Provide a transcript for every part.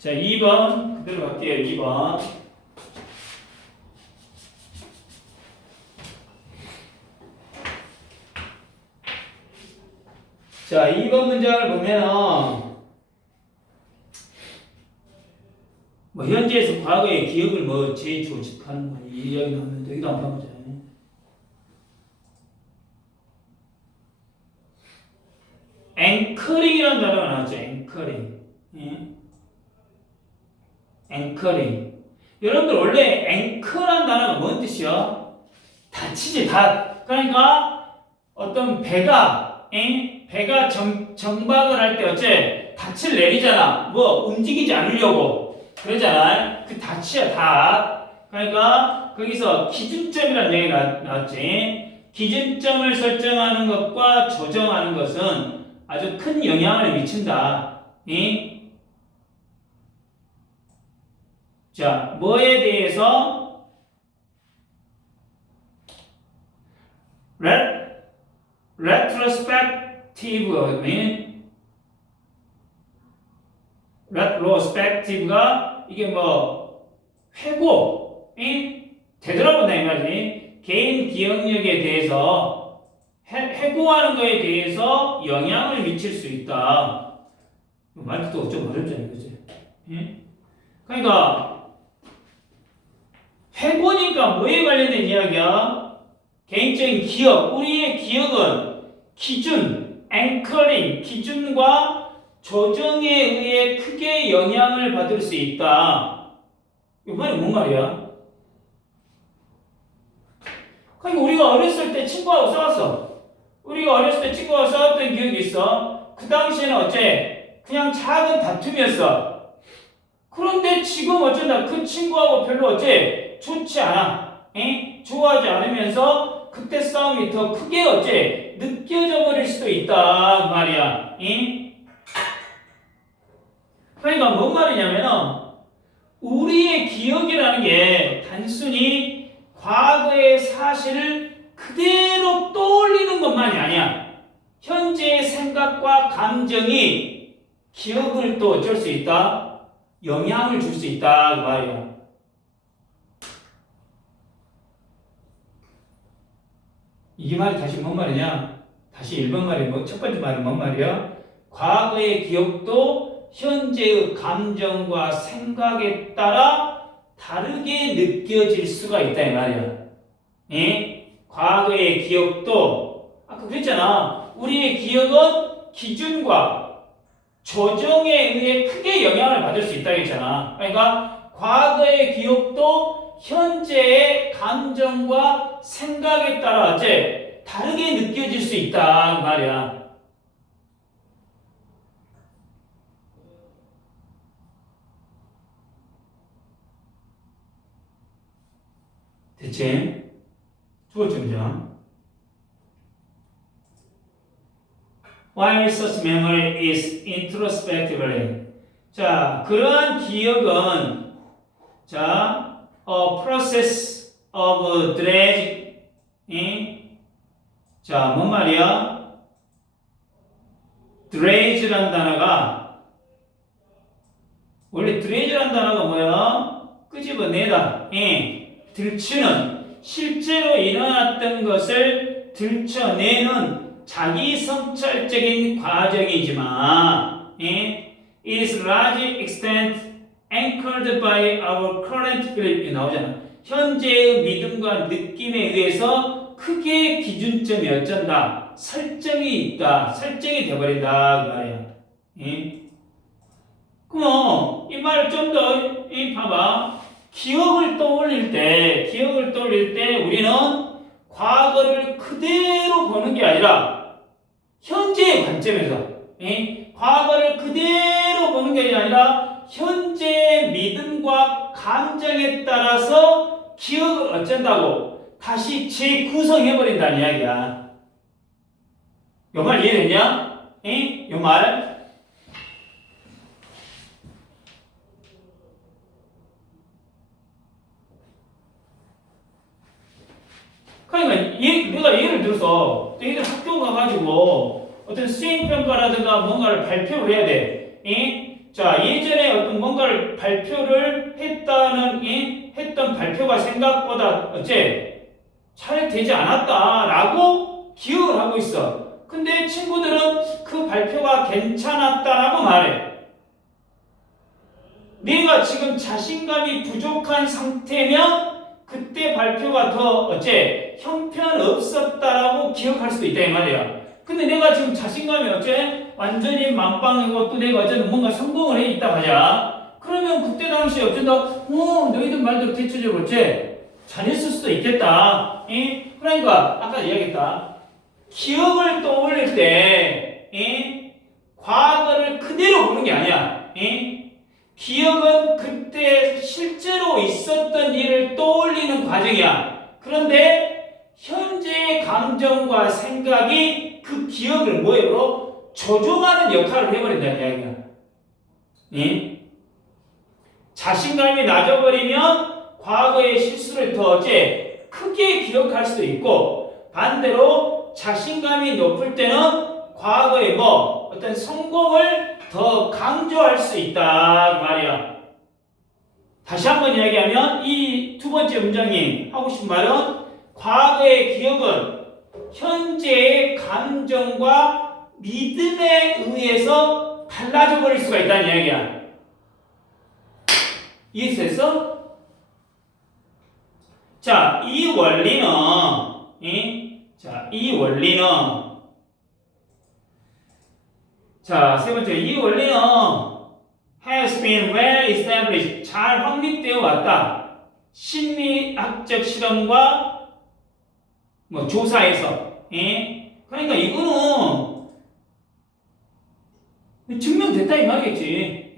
자, 2번 그대로 갈게요. 2번. 자, 2번 문장을 보면 뭐 현재에서 과거의 기억을 뭐 재조직하는 거 이 이야기 나오는데 여기도 한번 보자. 앵커링이라는 단어가 나왔죠. 앵커링. 예? 앵커링. 여러분들 원래 앵커라는 단어가 뭔 뜻이야? 닫히지, 닫. 그러니까 어떤 배가 정박을 할 때 어째 닻을 내리잖아. 뭐 움직이지 않으려고 그러잖아. 그 닻이야, 닫. 그러니까 거기서 기준점이라는 얘기가 나왔지. 기준점을 설정하는 것과 조정하는 것은 아주 큰 영향을 미친다. 자, 뭐에 대해서? retrospective가 이게 뭐 회고, 되돌아본다 이 말이지. 개인 기억력에 대해서 회고하는 거에 대해서 영향을 미칠 수 있다. 말도 좀 어렵잖아요, 그치? 그러니까 회고니까 뭐에 관련된 이야기야? 개인적인 기억, 우리의 기억은 기준, 앵커링, 기준과 조정에 의해 크게 영향을 받을 수 있다. 이 말이 뭔 말이야? 그러니까 우리가 어렸을 때 친구하고 싸웠어. 우리가 어렸을 때 친구하고 싸웠던 기억이 있어. 그 당시에는 어째 그냥 작은 다툼이었어. 그런데 지금 어쩐다 그 친구하고 별로 어째 좋지 않아. 좋아하지 않으면서 그때 싸움이 더 크게 어째 느껴져 버릴 수도 있다 그 말이야. 그러니까 뭔 말이냐면은 우리의 기억이라는 게 단순히 과거의 사실을 그대로 떠올리는 것만이 아니야. 현재의 생각과 감정이 기억을 또 어쩔 수 있다? 영향을 줄 수 있다 그 말이야. 이 말이 다시 뭔 말이냐? 다시 1번 말이 첫 번째 말은 뭔 말이야? 과거의 기억도 현재의 감정과 생각에 따라 다르게 느껴질 수가 있다 이 말이야. 과거의 기억도 아까 그랬잖아. 우리의 기억은 기준과 조정에 의해 크게 영향을 받을 수 있다고 했잖아. 그러니까 과거의 기억도 현재의 감정과 생각에 따라 어째 다르게 느껴질 수 있다 그 말이야. 대체 두 번째 문장. While such memory is introspectively. 자, 그러한 기억은 자, a process of dredge. 자, 뭔 말이야? dredge란 단어가 원래 dredge란 단어가 뭐야? 끄집어내다. 들추는 실제로 일어났던 것을 들춰내는 자기 성찰적인 과정이지만 it is large extent anchored by our current belief 나오잖아. 현재의 믿음과 느낌에 의해서 크게 기준점이 어쩐다. 설정이 있다. 설정이 돼버린다 그 말이야. 그럼 이 말을 좀 더 봐봐. 기억을 떠올릴 때 우리는 과거를 그대로 보는 게 아니라 현재의 관점에서 과거를 그대로 보는 게 아니라 현재의 믿음과 감정에 따라서 기억을 어쩐다고 다시 재구성해버린다는 이야기야. 요 말 이해됐냐? 요 말? 그러니까 내가 예를 들어서 너희들 학교 가가지고 어떤 수행평가라든가 뭔가를 발표를 해야 돼. 자, 예전에 어떤 뭔가를 발표를 했던 발표가 생각보다 잘 되지 않았다라고 기억을 하고 있어. 근데 친구들은 그 발표가 괜찮았다라고 말해. 내가 지금 자신감이 부족한 상태면 그때 발표가 더 형편없었다라고 기억할 수도 있다 이 말이야. 근데 내가 지금 자신감이 완전히 만빵이고 또 내가 뭔가 성공을 해 있다 하자. 그러면 그때 당시에 너희들 말대로 대체적으로 잘했을 수도 있겠다. 그러니까 아까 이야기했다. 기억을 떠올릴 때 과거를 그대로 보는 게 아니야. 기억은 그때 실제로 있었던 일을 떠올리는 과정이야. 그런데 현재의 감정과 생각이 그 기억을 조종하는 역할을 해버린다는 이야기야. 자신감이 낮아버리면 과거의 실수를 더 크게 기억할 수도 있고, 반대로 자신감이 높을 때는 과거의 어떤 성공을 더 강조할 수 있다 그 말이야. 다시 한번 이야기하면 이 두 번째 문장이 하고 싶은 말은 과거의 기억은 현재의 감정과 믿음에 의해서 달라져 버릴 수가 있다는 이야기야. 이해했어? 자, 이 원리는 세 번째, 이 원리는 has been well established, 잘 확립되어 왔다. 심리학적 실험과 조사에서. 그러니까 이거는 증명됐다 이 말이겠지.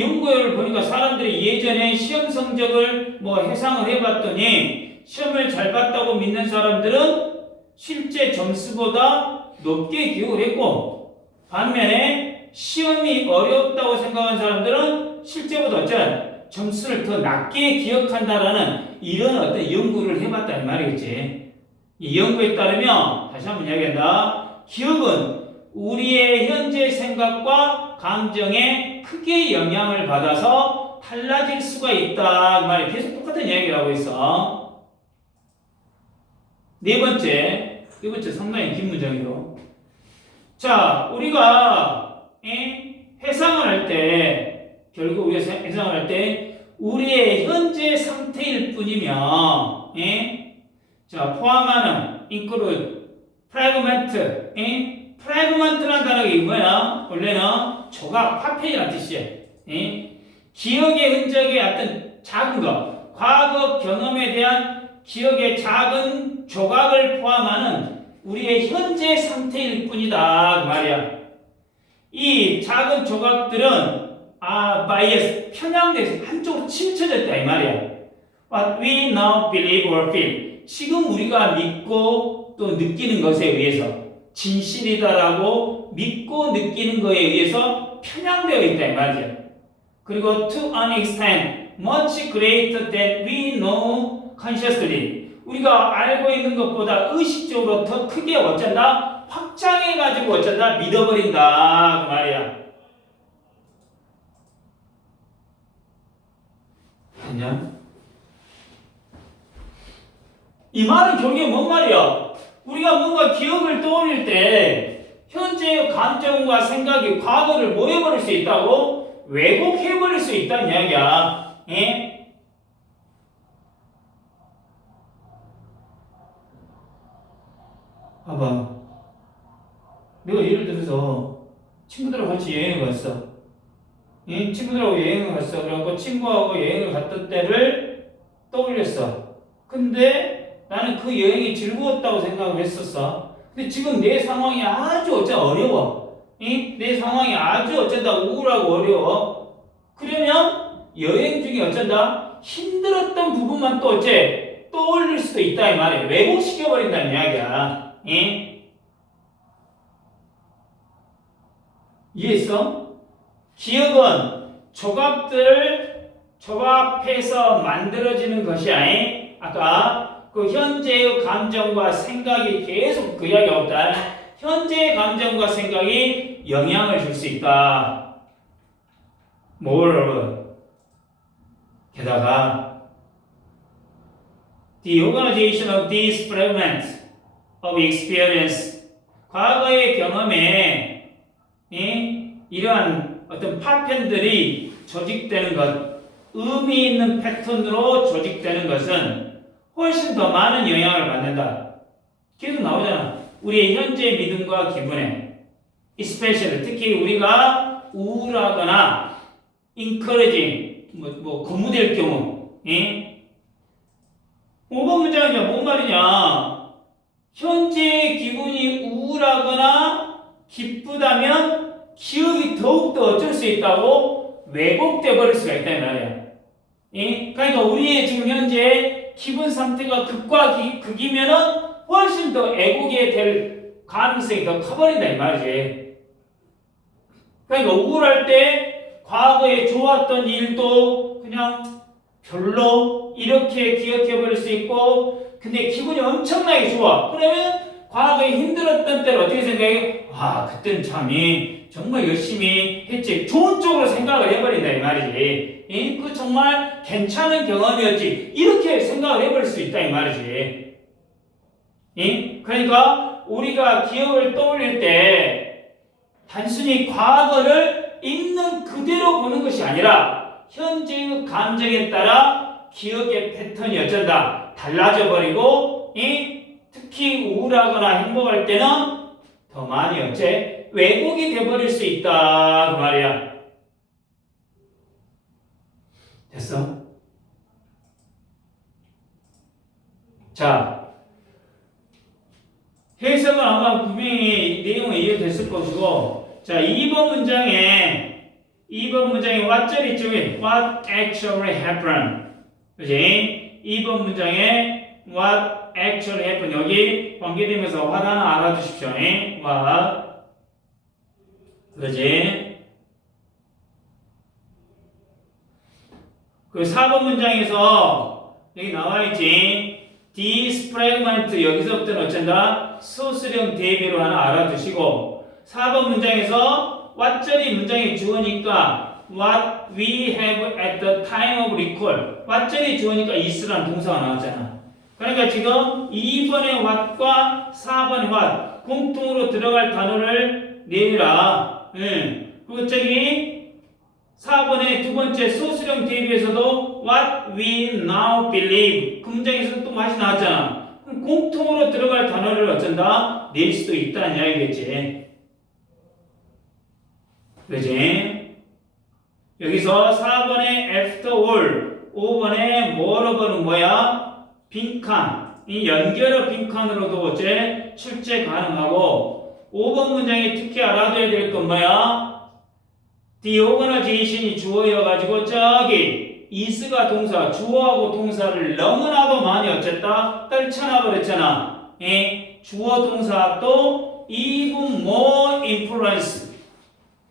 연구를 보니까 사람들이 예전에 시험 성적을 해상을 해봤더니 시험을 잘 봤다고 믿는 사람들은 실제 점수보다 높게 기억을 했고, 반면에 시험이 어렵다고 생각한 사람들은 실제보다 점수를 더 낮게 기억한다라는 이런 어떤 연구를 해봤다는 말이겠지. 이 연구에 따르면 다시 한번 이야기한다. 기억은 우리의 현재 생각과 감정에 크게 영향을 받아서 달라질 수가 있다 그 말이 계속 똑같은 이야기를 하고 있어. 네 번째 상당히 긴 문장이요. 자, 우리가 해상을 할 때, 결국 우리가 해상을 할 때 우리의 현재 상태일 뿐이면 포함하는 include, fragment, fragment라는 단어가 뭐야? 원래는 조각, 파편이라는 뜻이야. 기억의 흔적의 어떤 작은 것, 과거 경험에 대한 기억의 작은 조각을 포함하는 우리의 현재 상태일 뿐이다 그 말이야. 이 작은 조각들은 bias, 편향돼서 한쪽으로 치우쳐졌다 이 말이야. What we now believe or feel, 지금 우리가 믿고 또 느끼는 것에 의해서 진실이다라고 믿고 느끼는 것에 의해서 편향되어 있다 이 말이야. 그리고 to an extent much greater than we know consciously, 우리가 알고 있는 것보다 의식적으로 더 크게 확장해가지고 믿어버린다 그 말이야. 아니야? 이 말은 결국에 뭔 말이야? 우리가 뭔가 기억을 떠올릴 때 현재의 감정과 생각이 과거를 뭐 해버릴 수 있다고? 왜곡해버릴 수 있다는 이야기야. 봐봐. 내가 예를 들어서 친구들하고 같이 여행을 갔어. 친구들하고 여행을 갔어. 그래갖고 친구하고 여행을 갔던 때를 떠올렸어. 근데 나는 그 여행이 즐거웠다고 생각을 했었어. 근데 지금 내 상황이 아주 어려워. 내 상황이 아주 우울하고 어려워. 그러면 여행 중에 힘들었던 부분만 또 떠올릴 수도 있다 이 말이야. 왜곡시켜버린다는 이야기야. 이해했어? 기억은 조각들을 조합해서 만들어지는 것이 아닌, 아까 그 현재의 감정과 생각이 계속 그 이야기가 없다. 현재의 감정과 생각이 영향을 줄 수 있다. Moreover, 게다가 the organization of these fragments of experience, 과거의 경험에 이러한 어떤 파편들이 조직되는 것, 의미 있는 패턴으로 조직되는 것은 훨씬 더 많은 영향을 받는다. 계속 나오잖아. 우리의 현재 믿음과 기분에, especially 특히 우리가 우울하거나 encouraging, 고무될 경우, 5번 문장이냐, 뭔 말이냐? 현재 기분이 우울하거나 기쁘다면 기억이 더욱더 어쩔 수 있다고 왜곡돼 버릴 수가 있다는 말이야. 그러니까 우리의 지금 현재 기분 상태가 극과 극이면은 훨씬 더 애곡이 될 가능성이 더 커버린다 이 말이지. 그러니까 우울할 때 과거에 좋았던 일도 그냥 별로 이렇게 기억해 버릴 수 있고, 근데 기분이 엄청나게 좋아. 그러면 과거에 힘들었던 때를 어떻게 생각해? 아, 그땐 참이 정말 열심히 했지. 좋은 쪽으로 생각을 해버린다 이 말이지. 그 정말 괜찮은 경험이었지. 이렇게 생각을 해버릴 수 있다 이 말이지. 그러니까 우리가 기억을 떠올릴 때 단순히 과거를 있는 그대로 보는 것이 아니라 현재의 감정에 따라 기억의 패턴이 어쩐다 달라져 버리고, 특히 우울하거나 행복할 때는 더 많이 왜곡이 돼버릴 수 있다 그 말이야. 됐어? 자, 해석은 아마 분명히 내용은 이해됐을 것이고, 자, 2번 문장에 what actually happened. 그지? 2번 문장에 what actually happened. 여기 관계되면서 what 하나 알아두십시오. what. 그지? 그 4번 문장에서 여기 나와있지. These fragment 여기서부터는 어쩐다? 소수령 대비로 하나 알아두시고, 4번 문장에서 what절이 문장의 주어니까 what we have at the time of recall, what절이 주어니까 is라는 동사가 나왔잖아. 그러니까 지금 2번의 what과 4번의 what 공통으로 들어갈 단어를 내라. 그리고 저기 4번의 두 번째 소수령 대비에서도 what we now believe 그 문장에서 또 맛이 나왔잖아. 그럼 공통으로 들어갈 단어를 어쩐다? 낼 수도 있다는 이야기겠지. 그지? 여기서 4번의 after all, 5번의 moreover는 뭐야? 빈칸. 이 연결어 빈칸으로도 어째 출제 가능하고, 5번 문장에 특히 알아둬야 될 건 뭐야? The organization이 주어여가지고 저기 is가 동사, 주어하고 동사를 너무나도 많이 어쨌다? 떨쳐놔 버렸잖아. 주어 동사 또 even more influence,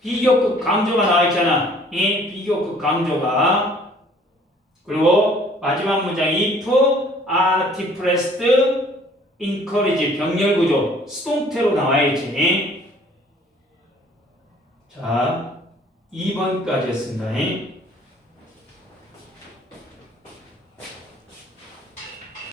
비교급 강조가 나와있잖아. 비교급 강조가. 그리고 마지막 문장 if are depressed, encourage, 병렬구조 수동태로 나와있지. 자, 2번까지였습니다.